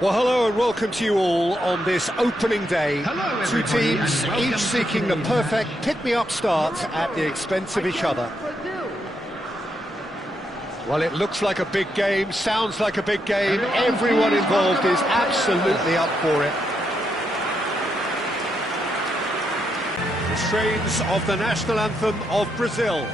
Well, hello and welcome to you all on this opening day. Hello, Two everybody, teams, and welcome each to seeking the Kingdom. perfect pick-me-up start at the expense of each other. Well, it looks like a big game, sounds like a big game. Everyone involved is absolutely up for it. The strains of the national anthem of Brazil.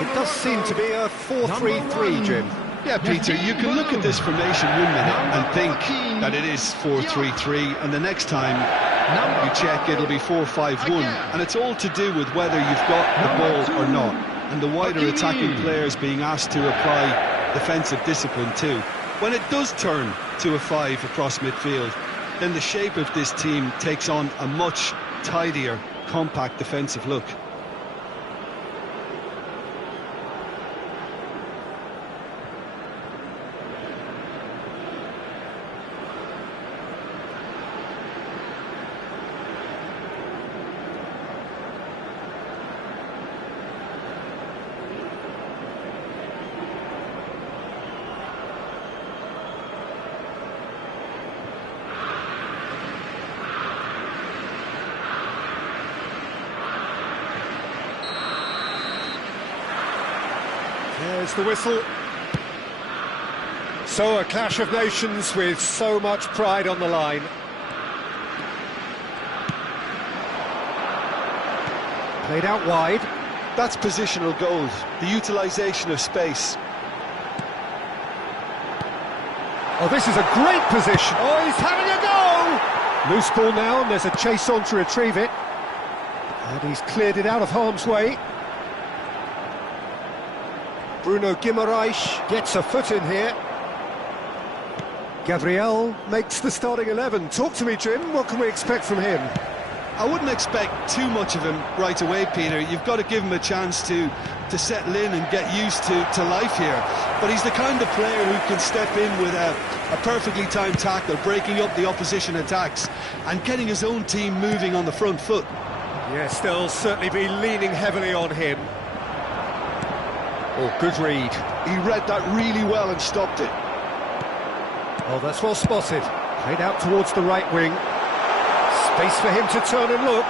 It does seem to be a 4-3-3, Jim. Yeah, Peter, you can look at this formation 1 minute and think that it is 4-3-3, and the next time you check it'll be 4-5-1, and it's all to do with whether you've got the ball or not, and the wider attacking players being asked to apply defensive discipline too. When it does turn to a 5 across midfield, then the shape of this team takes on a much tidier, compact defensive look. There's the whistle. So a clash of nations with so much pride on the line. Played out wide. That's positional goals, the utilisation of space. Oh, this is a great position. Oh, he's having a go! Loose ball now, and there's a chase on to retrieve it. And he's cleared it out of harm's way. Bruno Guimaraes gets a foot in here. Gabriel makes the starting 11. Talk to me, Jim. What can we expect from him? I wouldn't expect too much of him right away, Peter. You've got to give him a chance to settle in and get used to life here. But he's the kind of player who can step in with a perfectly timed tackle, breaking up the opposition attacks and getting his own team moving on the front foot. Yes, they'll certainly be leaning heavily on him. Oh, good read. He read that really well and stopped it. Oh, that's well spotted. Played out towards the right wing. Space for him to turn and look.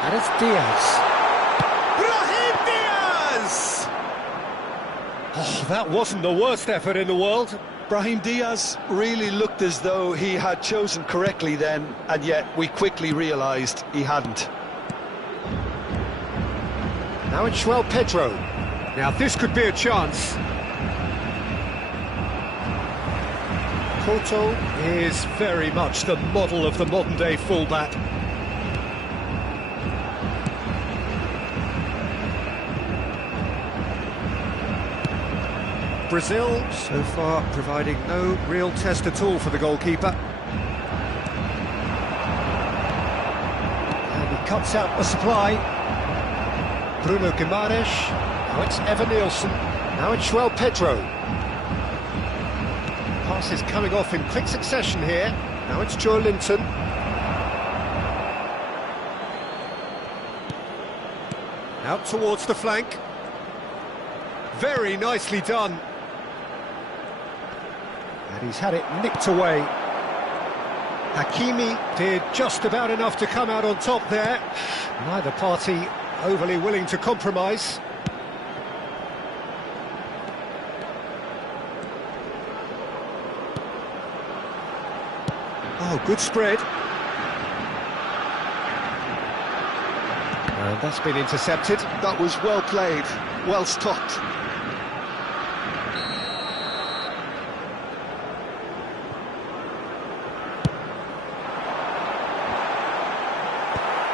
And it's Diaz. Brahim Diaz! Oh, that wasn't the worst effort in the world. Brahim Diaz really looked as though he had chosen correctly then, and yet we quickly realised he hadn't. Now it's João Pedro. Now this could be a chance. Couto is very much the model of the modern-day fullback. Brazil, so far, providing no real test at all for the goalkeeper. And he cuts out the supply. Bruno Guimaraes, now it's Evan Nielsen, now it's João Pedro. Passes coming off in quick succession here, now it's Joe Linton. Out towards the flank. Very nicely done. And he's had it nicked away. Hakimi did just about enough to come out on top there. Neither party overly willing to compromise. Oh, good spread. And that's been intercepted. That was well played, well stopped.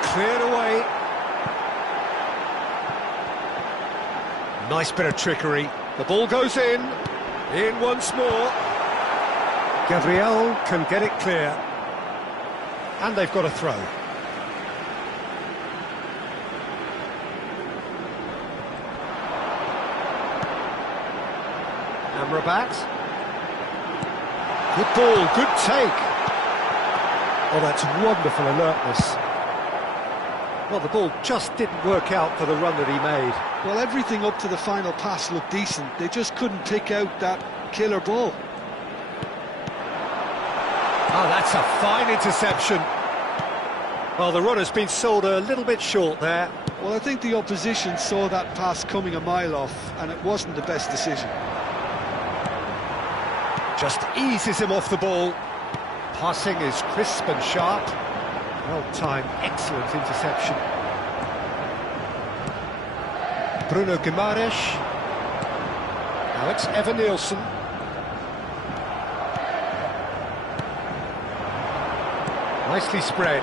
Cleared away. Nice bit of trickery. The ball goes in once more. Gabriel can get it clear. And they've got a throw. Amrabat. Good ball, good take. Oh, that's wonderful alertness. Well, the ball just didn't work out for the run that he made. Well, everything up to the final pass looked decent. They just couldn't pick out that killer ball. Oh, that's a fine interception. Well, the runner's been sold a little bit short there. Well, I think the opposition saw that pass coming a mile off, and it wasn't the best decision. Just eases him off the ball. Passing is crisp and sharp. Well-timed, excellent interception. Bruno Guimaraes. Now it's Evan Nielsen. Nicely spread.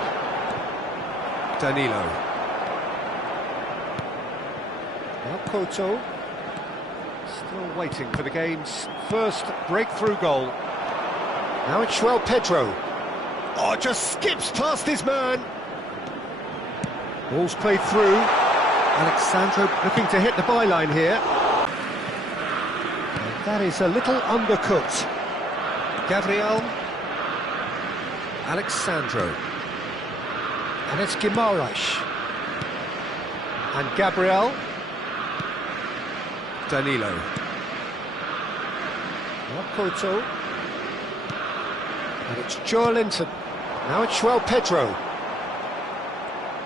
Danilo. Now Koto. Still waiting for the game's first breakthrough goal. Now it's João Pedro. Oh, just skips past his man. Ball's played through. Alexandro looking to hit the byline here. And that is a little undercooked. Gabriel. Alexandro. And it's Guimaraes. And Gabriel. Danilo. Now Koto. And it's Joelinton. Now it's João Pedro.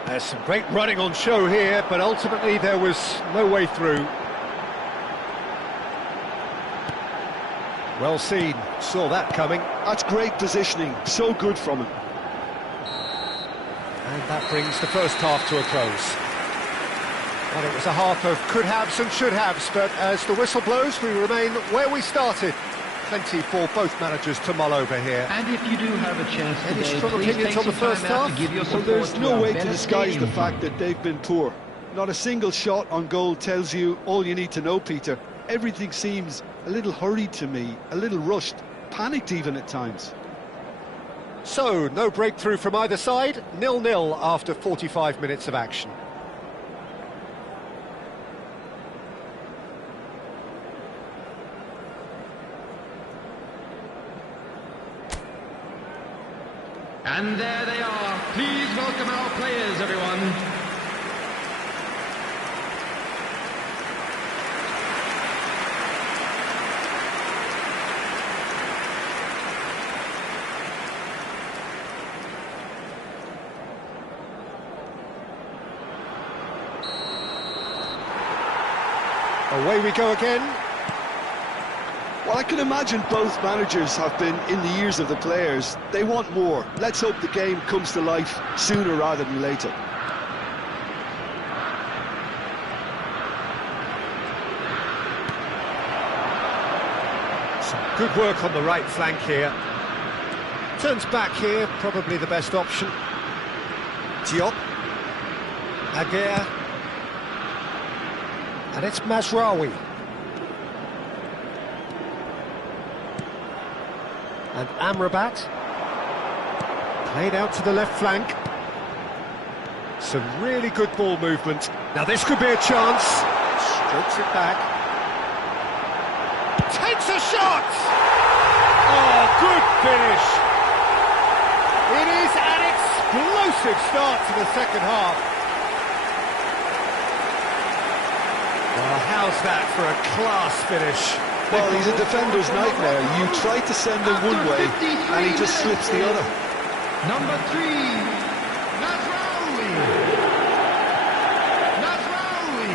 There's some great running on show here, but ultimately there was no way through. Well seen, saw that coming. That's great positioning, so good from him. And that brings the first half to a close. Well, it was a half of could-haves and should-haves, but as the whistle blows, we remain where we started. Plenty for both managers to mull over here. And if you do have a chance Any today, strong please opinions take on the some first time out half? to give your Well, support there's to no our way to better disguise the stadium fact fund. that they've been poor. Not a single shot on goal tells you all you need to know, Peter. Everything seems a little hurried to me, a little rushed, panicked even at times. So, no breakthrough from either side, 0-0 after 45 minutes of action. And there they are. Please welcome our players, everyone. Away we go again. Well, I can imagine both managers have been in the ears of the players. They want more. Let's hope the game comes to life sooner rather than later. Some good work on the right flank here. Turns back here, probably the best option. Diop. Aguirre. And it's Mazraoui. And Amrabat. Played out to the left flank. Some really good ball movement. Now this could be a chance. Strokes it back. Takes a shot! Oh, good finish. It is an explosive start to the second half. Well, how's that for a class finish? Well, he's a defender's nightmare. You try to send him one way, and he just slips the other. Number 3, Mazraoui. Mazraoui.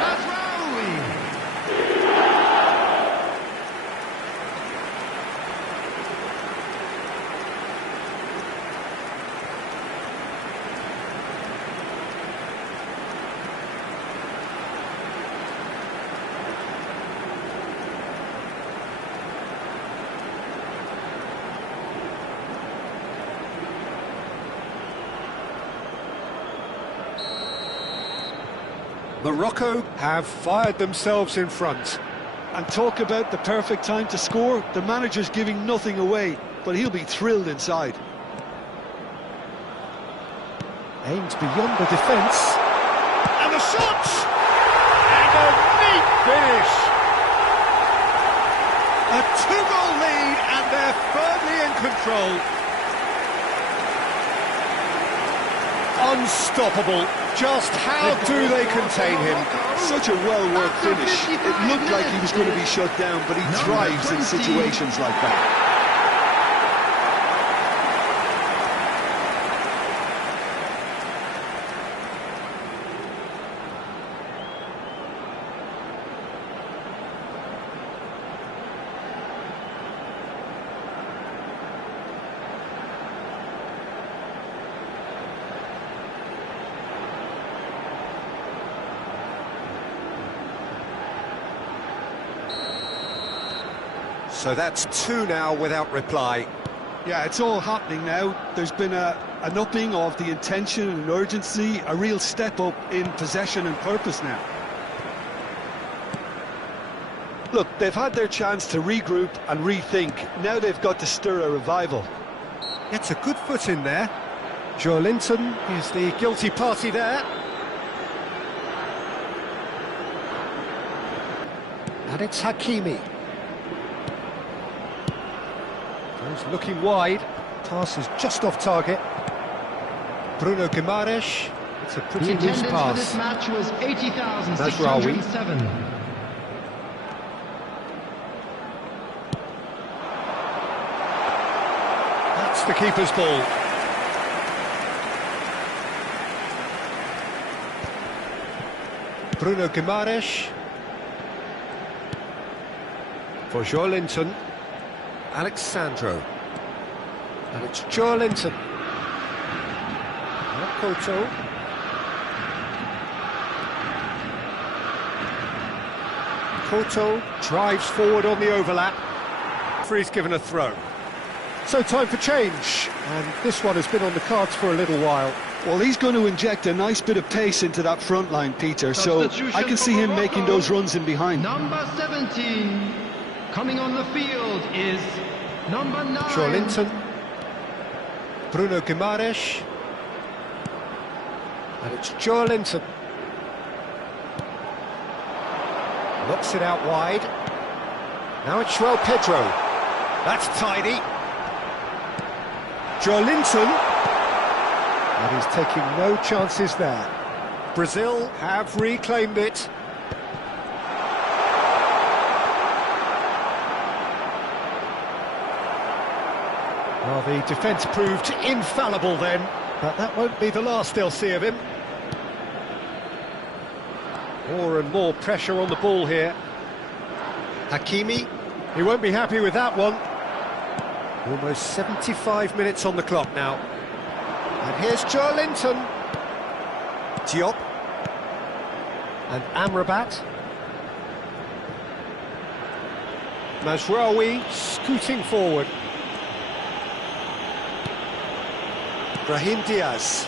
Mazraoui. Morocco have fired themselves in front. And talk about the perfect time to score. The manager's giving nothing away, but he'll be thrilled inside. Aimed beyond the defence. And the shot! And a neat finish! A two-goal lead, and they're firmly in control. Unstoppable. Just how do they contain him? Such a well-worked finish. It looked like he was going to be shut down, but he thrives in situations like that. So that's two now without reply. Yeah, it's all happening now. There's been an upping of the intention and urgency, a real step up in possession and purpose now. Look, they've had their chance to regroup and rethink. Now they've got to stir a revival. Gets a good foot in there. Joelinton is the guilty party there. And it's Hakimi. He's looking wide. Pass is just off target. Bruno Guimaraes. It's a pretty loose pass. The attendance for this match was 80,607. That's the keeper's ball. Bruno Guimaraes. For Joelinton. Alexandro. And it's Joelinton. Koto. Koto drives forward on the overlap. Referee's given a throw. So time for change, and this one has been on the cards for a little while. Well, he's going to inject a nice bit of pace into that front line, Peter, so I can see him making those runs in behind. Number 17. Coming on the field is number 9. Joelinton. Bruno Guimaraes. And it's Joelinton. Looks it out wide. Now it's João Pedro. That's tidy. Joelinton. And he's taking no chances there. Brazil have reclaimed it. Well, the defence proved infallible then, but that won't be the last they'll see of him. More and more pressure on the ball here. Hakimi, he won't be happy with that one. Almost 75 minutes on the clock now. And here's Joelinton. Diop. And Amrabat. Mazraoui scooting forward. Brahim Diaz.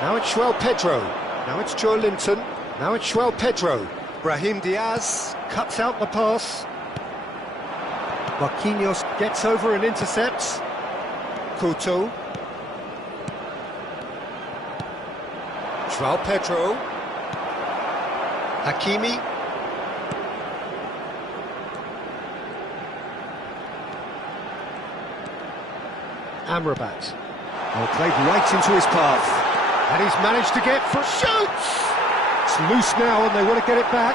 Now it's João Pedro. Now it's Joelinton. Now it's João Pedro. Brahim Diaz cuts out the pass. Marquinhos gets over and intercepts. Couto. João Pedro. Hakimi. Amrabat. Well, played right into his path. And he's managed to get for shoots! It's loose now and they want to get it back.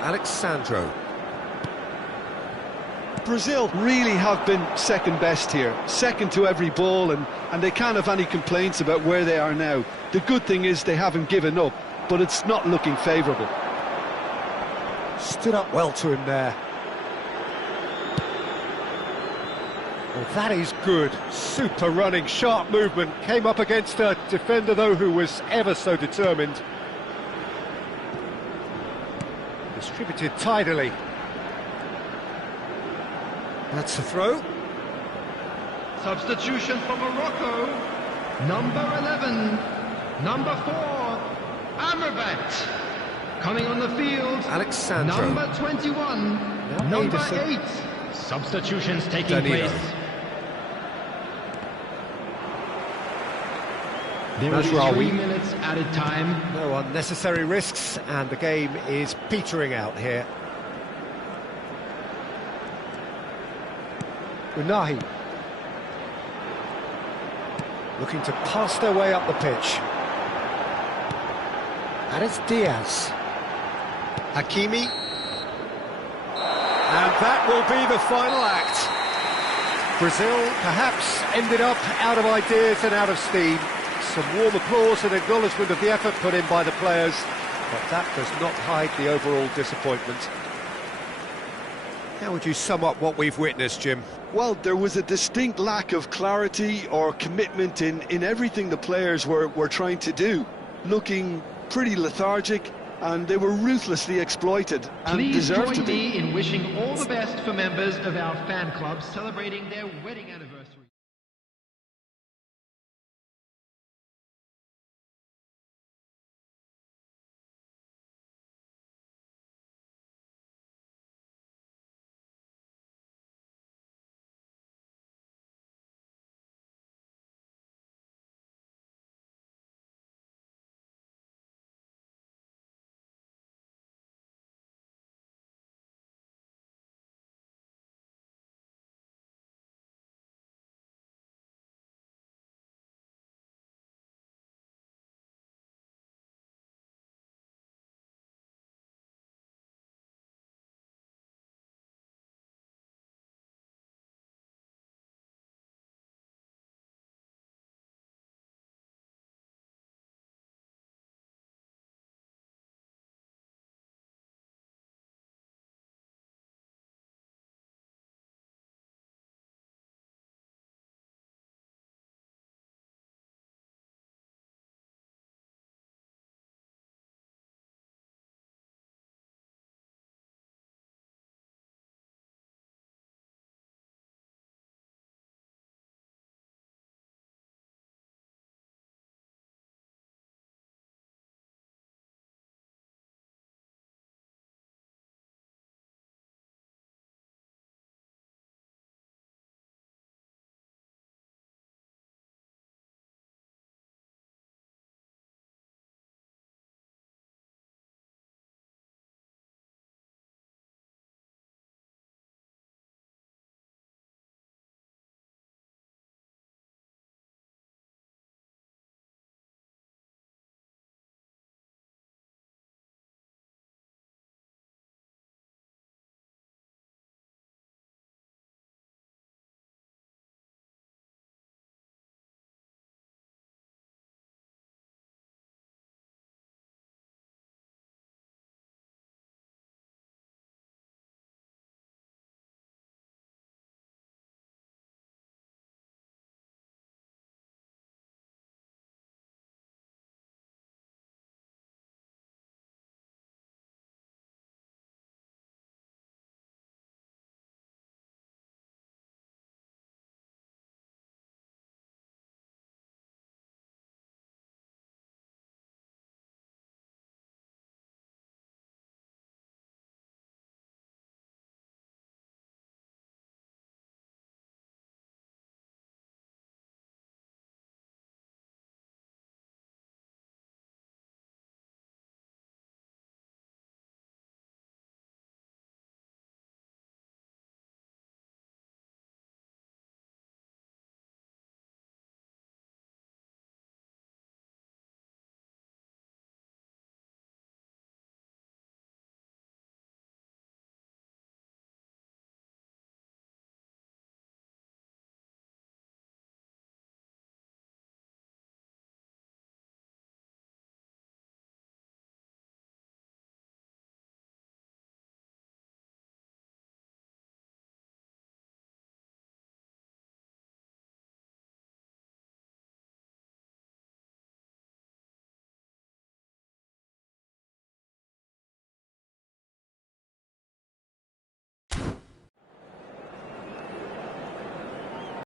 Alexandro. Brazil really have been second best here, second to every ball, and they can't have any complaints about where they are now. The good thing is they haven't given up, but it's not looking favourable. Stood up well to him there. Well, that is good. Super running, sharp movement. Came up against a defender, though, who was ever so determined. Distributed tidily. That's a throw. Substitution for Morocco. Number 11. Number 4. Amrabat. Coming on the field. Alexandro. Number 21. Now Number Ederson. 8. Substitutions taking Danilo. place. There will be Mazraoui. 3 minutes added time. No unnecessary risks, and the game is petering out here. Unahi. Looking to pass their way up the pitch. And it's Diaz. Hakimi. And that will be the final act. Brazil perhaps ended up out of ideas and out of steam. Some warm applause and acknowledgement of the effort put in by the players, but that does not hide the overall disappointment. How would you sum up what we've witnessed, Jim? Well, there was a distinct lack of clarity or commitment in everything the players were trying to do. Looking pretty lethargic, and they were ruthlessly exploited and Please deserved to join be. me in wishing all the best for members of our fan club celebrating their wedding anniversary.